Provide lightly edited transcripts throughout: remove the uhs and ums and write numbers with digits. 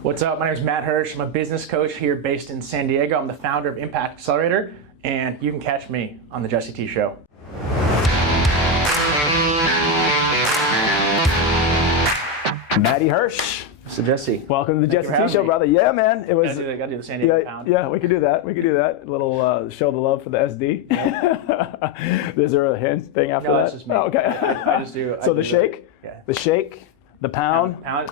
What's up? My name is Matt Hersh. I'm a business coach here based in San Diego. I'm the founder of Impact Accelerator, and you can catch me on the Jesse T Show. Matty Hersh. So Jesse, Welcome to the thank Jesse T Show, me. brother. Yeah, man. It was. Gotta do the San Diego pound. Yeah, we could do that. A little show the love for the SD. Yeah. Is there a hand thing after that? No, that's just me. Oh, okay. I just do. So the shake, Yeah. the shake, the pound. Pound.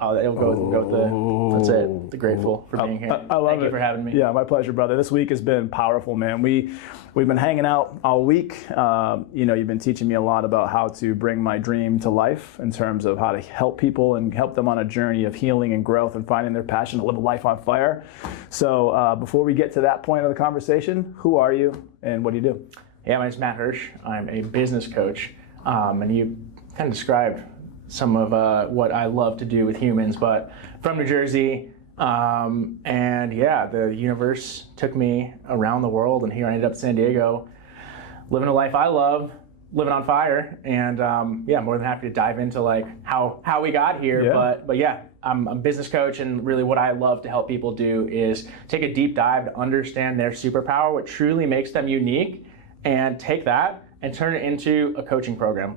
Oh, it'll go with the. That's it. The grateful for being here. I love it. Thank you for having me. Yeah, my pleasure, brother. This week has been powerful, man. We've been hanging out all week. You've been teaching me a lot about how to bring my dream to life in terms of how to help people and help them on a journey of healing and growth and finding their passion to live a life on fire. So before we get to that point of the conversation, who are you and what do you do? Yeah, my name is Matt Hersh. I'm a business coach, and you kind of described some of what I love to do with humans, but from New Jersey, and yeah, the universe took me around the world, and here I ended up in San Diego, living a life I love, living on fire, and yeah, more than happy to dive into like how we got here, Yeah. but yeah, I'm a business coach, and really what I love to help people do is take a deep dive to understand their superpower, what truly makes them unique, and take that and turn it into a coaching program,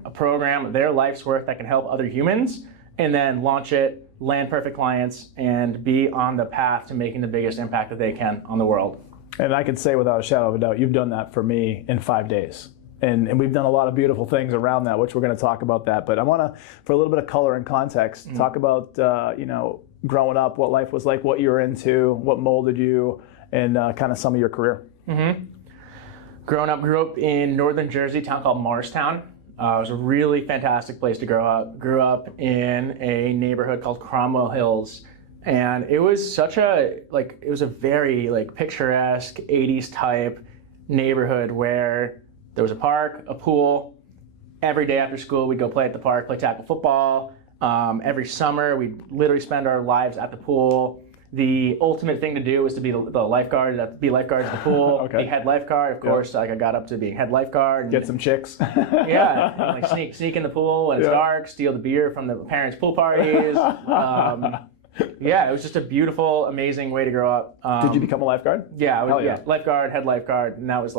their life's work that can help other humans, and then launch it, land perfect clients, and be on the path to making the biggest impact that they can on the world. And I can say without a shadow of a doubt, you've done that for me in 5 days. And we've done a lot of beautiful things around that, which we're going to talk about that. But I want to, for a little bit of color and context, talk about, growing up, what life was like, what you were into, what molded you, and kind of some of your career. Mm-hmm. Grew up in northern Jersey, a town called Morristown. It was a really fantastic place to grow up. Grew up in a neighborhood called Cromwell Hills. And it was it was a very picturesque 80s type neighborhood where there was a park, a pool. Every day after school, we'd go play at the park, play tackle football. Every summer, we'd literally spend our lives at the pool. The ultimate thing to do was to be the lifeguard, be lifeguards at the pool, Okay. be head lifeguard. Of course, I got up to being head lifeguard. Get some chicks. Yeah, and sneak in the pool when it's dark, steal the beer from the parents' pool parties. Yeah, it was just a beautiful, amazing way to grow up. Did you become a lifeguard? Yeah, Yeah. lifeguard, head lifeguard, and that was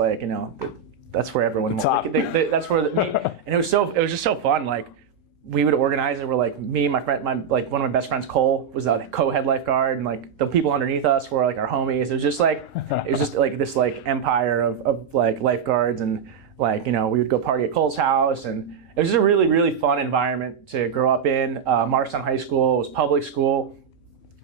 that's where everyone. top. That's where and it was just so fun. Like, we would organize it. We're like me, my friend, one of my best friends, Cole, was a co-head lifeguard, and like the people underneath us were like our homies. It was just this empire of lifeguards, and we would go party at Cole's house, and it was just a really, really fun environment to grow up in. Morristown High School was public school,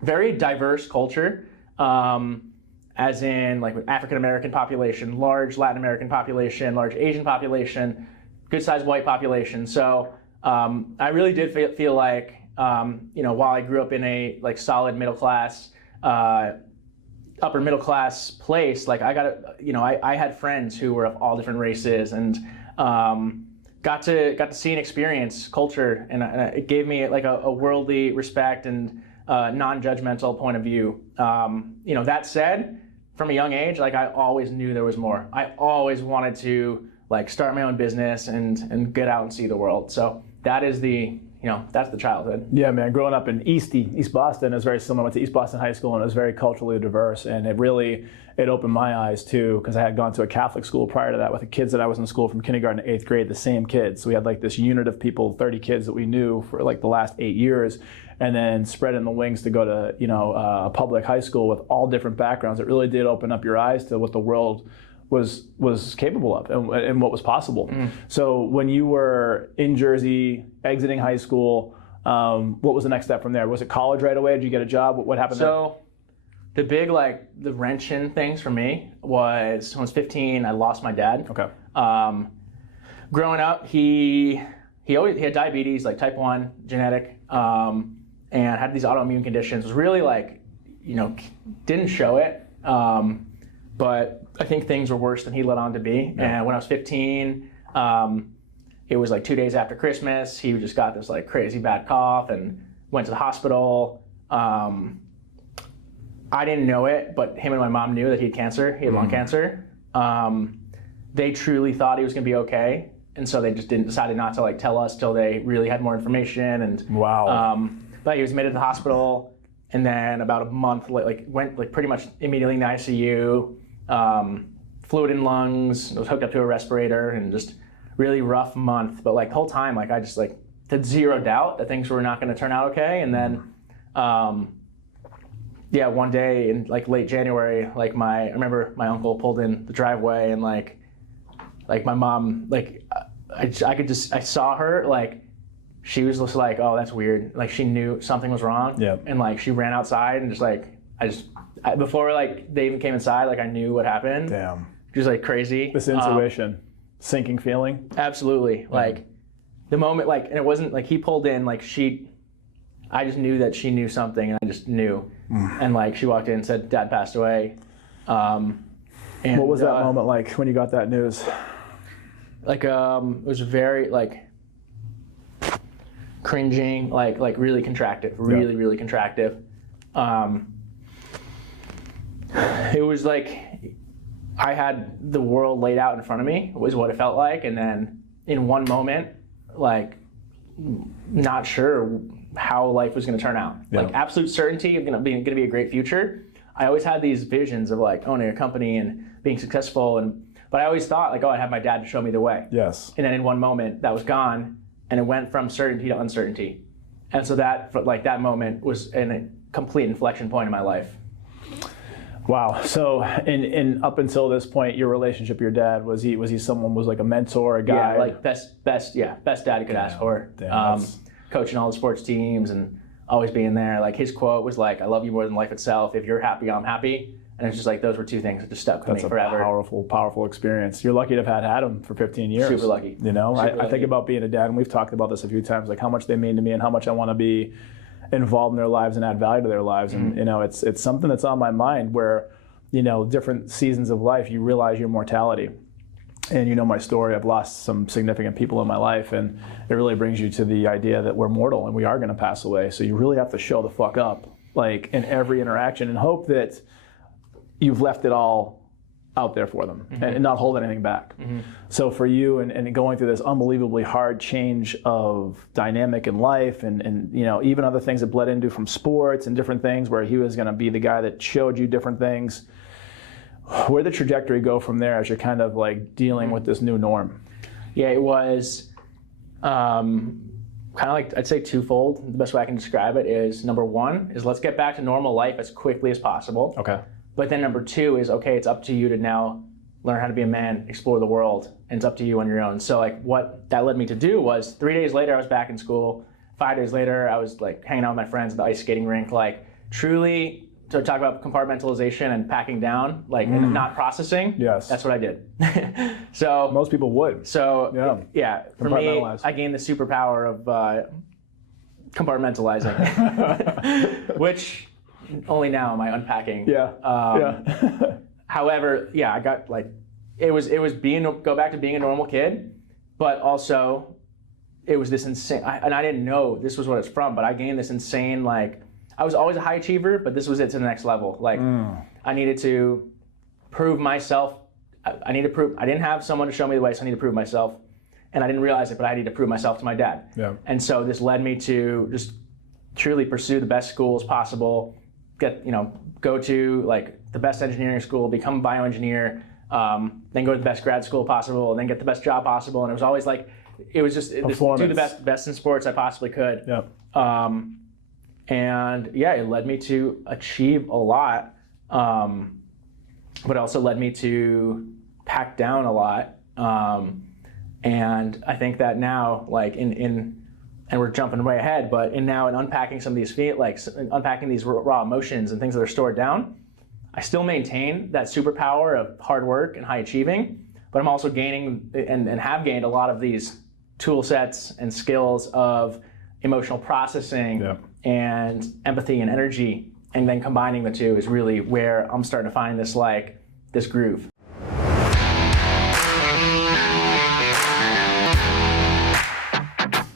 very diverse culture, as in African American population, large Latin American population, large Asian population, good sized white population. So I really did feel like, while I grew up in a solid middle class, upper middle class place, I had friends who were of all different races, and got to see and experience culture, and it gave me a worldly respect and non-judgmental point of view. That said, from a young age, I always knew there was more. I always wanted to start my own business and get out and see the world. So that is that's the childhood. Yeah, man. Growing up in East Boston is very similar. I went to East Boston High School, and it was very culturally diverse, and it opened my eyes too, because I had gone to a Catholic school prior to that with the kids that I was in school from kindergarten to 8th grade, the same kids. So we had this unit of people, 30 kids that we knew for the last 8 years, and then spreading the wings to go to a public high school with all different backgrounds. It really did open up your eyes to what the world was capable of and what was possible. So when you were in Jersey, exiting high school, what was the next step from there? Was it college right away? Did you get a job? What happened there? So the big the wrench-in things for me was when I was 15, I lost my dad. Okay. Growing up, he had diabetes, type 1 genetic, and had these autoimmune conditions. Was really didn't show it, but I think things were worse than he let on to be. Yeah. And when I was 15, it was 2 days after Christmas. He just got this crazy bad cough and went to the hospital. I didn't know it, but him and my mom knew that he had cancer. He had lung cancer. They truly thought he was going to be okay, and so they just decided not to tell us till they really had more information. And wow. But he was admitted to the hospital. And then about a month, went like pretty much immediately in the ICU, fluid in lungs, was hooked up to a respirator, and just really rough month. But like the whole time, like I just like had zero doubt that things were not going to turn out okay. And then, one day in like late January, like I remember my uncle pulled in the driveway, and like my mom, like I saw her, like she was just like, oh, that's weird. Like she knew something was wrong. Yeah. And like she ran outside and just like, before like they even came inside, like I knew what happened. Damn. She was like crazy. This intuition, sinking feeling. Absolutely. Yeah. Like the moment, like, and it wasn't like he pulled in, like I just knew that she knew something, and I just knew. And like she walked in and said, Dad passed away. And what was that moment like when you got that news? Like it was very like cringing, like really contractive, really contractive. It was like I had the world laid out in front of me, was what it felt like, and then in one moment, like not sure how life was going to turn out. Yeah. Like absolute certainty of going to be a great future. I always had these visions of like owning a company and being successful, but I always thought like, oh, I'd have my dad to show me the way. Yes. And then in one moment, that was gone, and it went from certainty to uncertainty. And so that moment was a complete inflection point in my life. Wow. So, in up until this point, your relationship with your dad, was he someone, was like a mentor, a guy? Yeah, like best dad you could ask for. Coaching all the sports teams and always being there. Like his quote was like, "I love you more than life itself. If you're happy, I'm happy." And it's just like those were two things that just stuck with me forever. That's a powerful experience. You're lucky to have had him for 15 years. Super lucky. You know, I think about being a dad, and we've talked about this a few times, like how much they mean to me and how much I want to be involved in their lives and add value to their lives. And you know, it's something that's on my mind where, you know, different seasons of life, you realize your mortality. And you know my story, I've lost some significant people in my life, and it really brings you to the idea that we're mortal and we are going to pass away. So you really have to show the fuck up, like in every interaction, and hope that you've left it all out there for them and not hold anything back. So for you and going through this unbelievably hard change of dynamic in life, and you know, even other things that bled into from sports and different things where he was going to be the guy that showed you different things, where'd the trajectory go from there as you're kind of like dealing with this new norm? Yeah, it was kind of like, I'd say twofold. The best way I can describe it is, number one is let's get back to normal life as quickly as possible. Okay. But then number two is, okay, it's up to you to now learn how to be a man, explore the world, and it's up to you on your own. So like what that led me to do was 3 days later I was back in school. 5 days later I was like hanging out with my friends at the ice skating rink, like truly. So talk about compartmentalization and packing down, like and not processing. Yes, that's what I did. So most people would. So yeah, for me, I gained the superpower of compartmentalizing, which only now am I unpacking. Yeah. However, yeah, I got like it was go back to being a normal kid, but also it was this insane. And I didn't know this was what it's from, but I gained this insane like. I was always a high achiever, but this was it to the next level. Like, I needed to prove myself. I didn't have someone to show me the way, so I needed to prove myself. And I didn't realize it, but I needed to prove myself to my dad. Yeah. And so this led me to just truly pursue the best schools possible, go to like the best engineering school, become a bioengineer, then go to the best grad school possible, and then get the best job possible. And it was always like, it was just do the best in sports I possibly could. Yeah. And yeah, it led me to achieve a lot, but also led me to pack down a lot. And I think that now, like and we're jumping way ahead, but in unpacking some of these unpacking these raw emotions and things that are stored down, I still maintain that superpower of hard work and high achieving, but I'm also gaining and have gained a lot of these tool sets and skills of emotional processing and empathy and energy, and then combining the two is really where I'm starting to find this groove.